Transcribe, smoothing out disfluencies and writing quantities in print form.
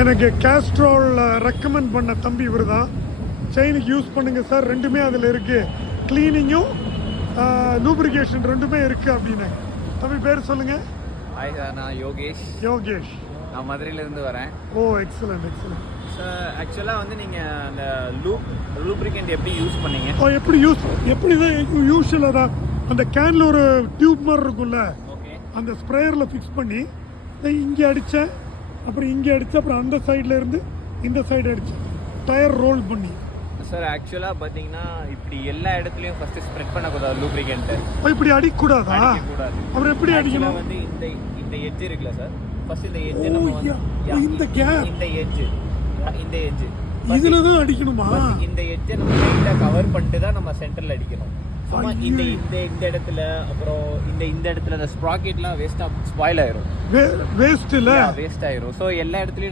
எனக்கு casserole recommend பண்ண தம்பி இவர் தான். செயினுக்கு யூஸ் பண்ணுங்கள் சார், ரெண்டுமே அதில் இருக்குது, க்ளீனிங்கும் லூப்ரிகேஷன் ரெண்டுமே இருக்குது அப்படின்னு. தம்பி பேர் சொல்லுங்கள். ஹாய் சார், நான் யோகேஷ். நான் மதுரையிலேருந்து வரேன். ஓ எக்ஸலண்ட். சார் ஆக்சுவலாக வந்து நீங்கள் அந்த லூப்ரிகண்ட் எப்படி யூஸ் பண்ணீங்க? எப்படி தான் யூஸ்வலாக தான் அந்த கேனில் ஒரு டியூப் மாதிரி இருக்கும்ல, ஓகே, அந்த ஸ்ப்ரேயரில் ஃபிக்ஸ் பண்ணி இங்கே அடித்தேன், அப்புறம் இங்கே அடித்தேன், அப்புறம் அந்த சைடில் இருந்து இந்த சைடு அடித்தேன், டயர் ரோல் பண்ணி. சார் ஆக்சுவலாக பார்த்தீங்கன்னா இப்படி எல்லா இடத்துலையும் ஃபஸ்ட்டு ஸ்ப்ரெட் பண்ணக்கூடாது லூப்ரிகண்ட்டு. இப்படி அடிக்கக்கூடாதா? கூடாது. அப்புறம் எப்படி அடிக்கணும்? வந்து இந்த எட்ஜ் இருக்குல்ல சார், ஃபர்ஸ்ட் இந்த எட்ஜ் நம்ம இந்த கேப், இந்த எட்ஜ் இதுல தான் அடிக்கணுமா? இந்த எட்ஜை நம்ம லைட்டாக கவர் பண்ணிட்டு தான் நம்ம சென்டரில் அடிக்கணும். சும்மா இந்த இடத்துல, அப்புறம் இந்த இடத்துல அந்த ஸ்ப்ராக்கெட்லாம் வேஸ்ட்டாக ஸ்பாயில் ஆயிரும், வேஸ்ட் ஆயிரும். ஸோ எல்லா இடத்துலையும்